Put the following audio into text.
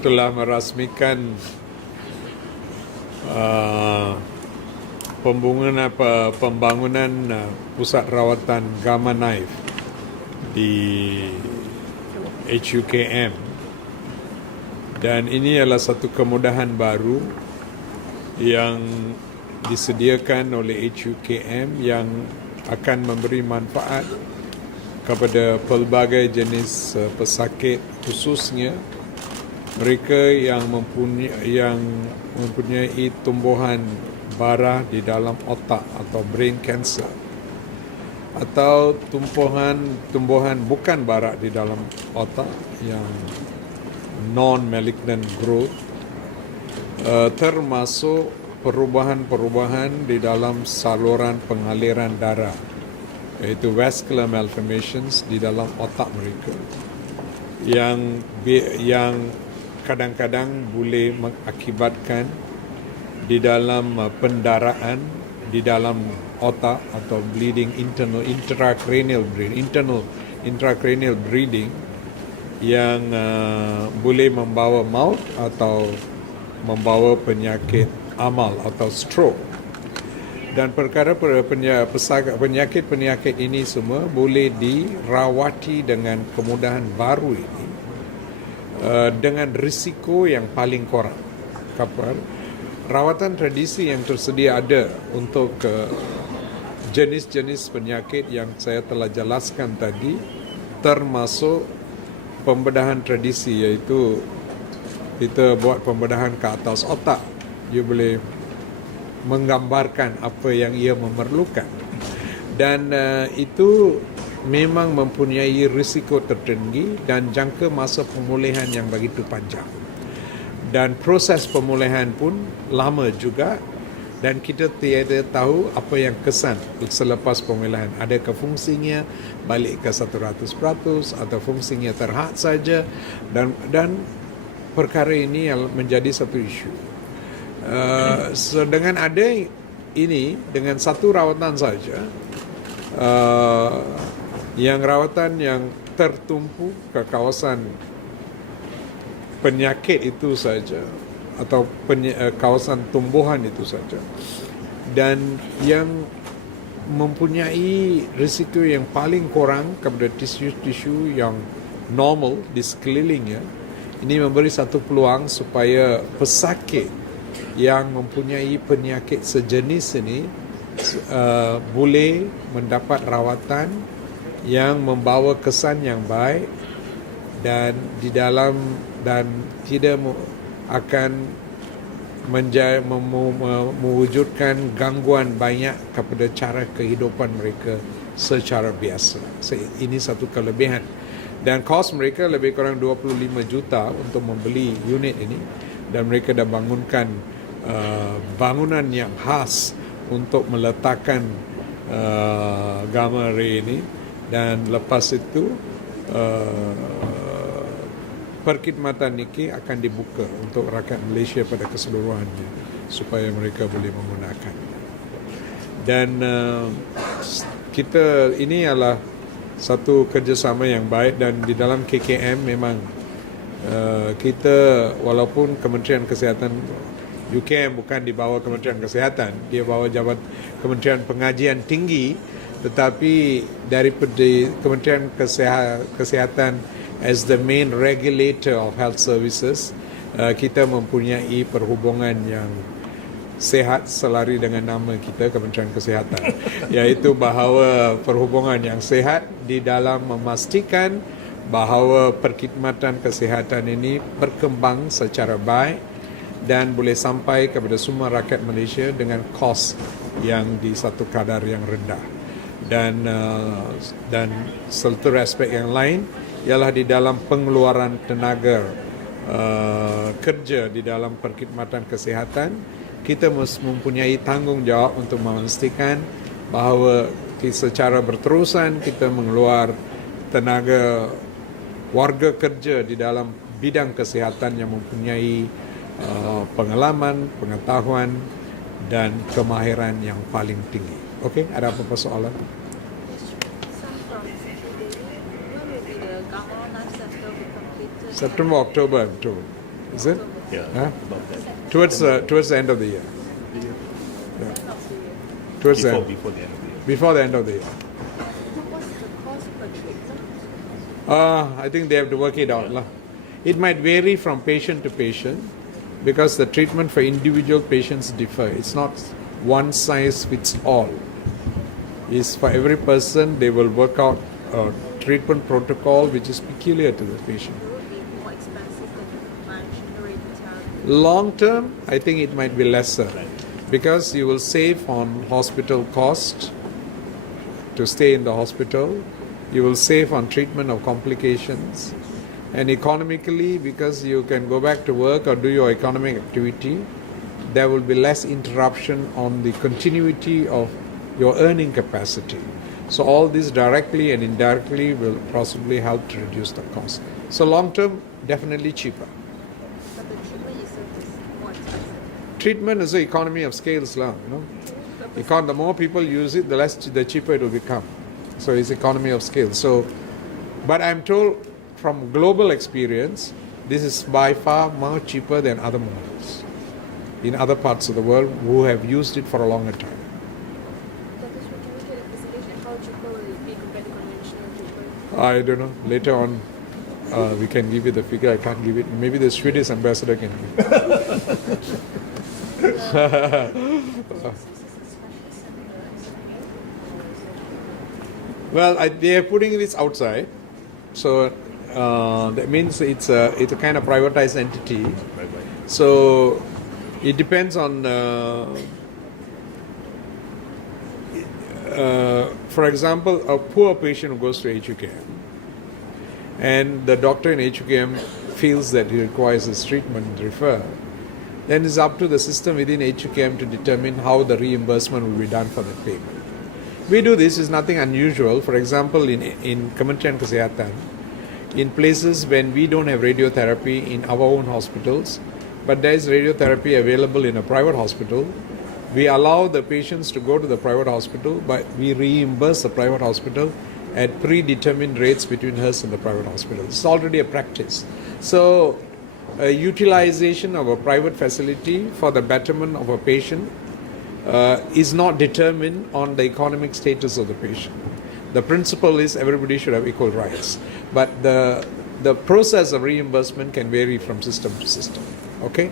telah merasmikan pembangunan pusat rawatan Gamma Knife di HUKM, dan ini adalah satu kemudahan baru yang disediakan oleh HUKM yang akan memberi manfaat kepada pelbagai jenis pesakit, khususnya mereka yang mempunyai tumbuhan bara di dalam otak atau brain cancer, atau tumbuhan bukan bara di dalam otak yang non-malignant growth, termasuk perubahan-perubahan di dalam saluran pengaliran darah, iaitu vascular malformations di dalam otak mereka yang kadang-kadang boleh mengakibatkan di dalam pendarahan di dalam otak atau bleeding intracranial bleeding yang boleh membawa maut atau membawa penyakit amal atau stroke. Dan perkara penyakit-penyakit ini semua boleh dirawati dengan kemudahan baru ini dengan risiko yang paling kurang. Rawatan tradisi yang tersedia ada untuk jenis-jenis penyakit yang saya telah jelaskan tadi, termasuk pembedahan tradisi, iaitu kita buat pembedahan ke atas otak. Dia boleh menggambarkan apa yang ia memerlukan, dan itu memang mempunyai risiko tertinggi dan jangka masa pemulihan yang begitu panjang, dan proses pemulihan pun lama juga, dan kita tiada tahu apa yang kesan selepas pemulihan. Adakah fungsinya balik ke 100% atau fungsinya terhad saja, dan perkara ini menjadi satu isu. So dengan ada ini, dengan satu rawatan saja, yang rawatan yang tertumpu ke kawasan penyakit itu saja atau kawasan tumbuhan itu saja, dan yang mempunyai risiko yang paling kurang kepada tisu-tisu yang normal di sekelilingnya, ini memberi satu peluang supaya pesakit yang mempunyai penyakit sejenis ini boleh mendapat rawatan yang membawa kesan yang baik, dan di dalam dan tidak akan mewujudkan gangguan banyak kepada cara kehidupan mereka secara biasa. Ini satu kelebihan, dan kos mereka lebih kurang 25 juta untuk membeli unit ini, dan mereka dah bangunkan bangunan yang khas untuk meletakkan gamma ray ini, dan lepas itu perkhidmatan ini akan dibuka untuk rakyat Malaysia pada keseluruhannya supaya mereka boleh menggunakan. Dan kita ini adalah satu kerjasama yang baik, dan di dalam KKM memang kita, walaupun Kementerian Kesihatan UKM bukan di bawah Kementerian Kesihatan, dia bawah Jabatan Kementerian Pengajian Tinggi, tetapi daripada Kementerian Kesihatan as the main regulator of health services, kita mempunyai perhubungan yang sehat selari dengan nama kita, Kementerian Kesihatan, iaitu bahawa perhubungan yang sehat di dalam memastikan bahawa perkhidmatan kesihatan ini berkembang secara baik dan boleh sampai kepada semua rakyat Malaysia dengan kos yang di satu kadar yang rendah. Dan satu aspek yang lain ialah di dalam pengeluaran tenaga kerja di dalam perkhidmatan kesihatan, kita mempunyai tanggungjawab untuk memastikan bahawa secara berterusan kita mengeluar tenaga warga kerja di dalam bidang kesihatan yang mempunyai pengalaman, pengetahuan dan kemahiran yang paling tinggi. Okey, ada apa-apa soalan? September, October. Is it? Yeah, Huh? about that. Towards the end of the year. Yeah. Towards the end. Before the end of the year. Before the end of the year. What's the cost per treatment? I think they have to work it out. It might vary from patient to patient because the treatment for individual patients differ. It's not one size fits all. It's for every person they will work out a treatment protocol which is peculiar to the patient. It would be more expensive than the conventional radiotherapy. Long term, I think it might be lesser because you will save on hospital cost to stay in the hospital. You will save on treatment of complications, and economically, because you can go back to work or do your economic activity, there will be less interruption on the continuity of your earning capacity. So all this directly and indirectly will possibly help to reduce the cost. So long term, definitely cheaper. But the treatment itself is more expensive. Treatment is the economy of scales, the more people use it, the cheaper it will become. So it's economy of scale. So, but I'm told from global experience, this is by far more cheaper than other models in other parts of the world who have used it for a longer time. Can we get a percentage how cheaper will it be compared to conventional treatment? I don't know. Later on, we can give you the figure. I can't give it. Maybe the Swedish ambassador can give it. Well, they are putting this outside, so that means it's a kind of privatized entity. So it depends on, for example, a poor patient who goes to HUKM, and the doctor in HUKM feels that he requires this treatment and refer. Then it's up to the system within HUKM to determine how the reimbursement will be done for the payment. We do this, is nothing unusual. For example, in Menteri Kesihatan, in places when we don't have radiotherapy in our own hospitals, but there is radiotherapy available in a private hospital, we allow the patients to go to the private hospital, but we reimburse the private hospital at predetermined rates between us and the private hospital. It's already a practice. So, utilization of a private facility for the betterment of a patient is not determined on the economic status of the patient. The principle is everybody should have equal rights, but the process of reimbursement can vary from system to system. Okay?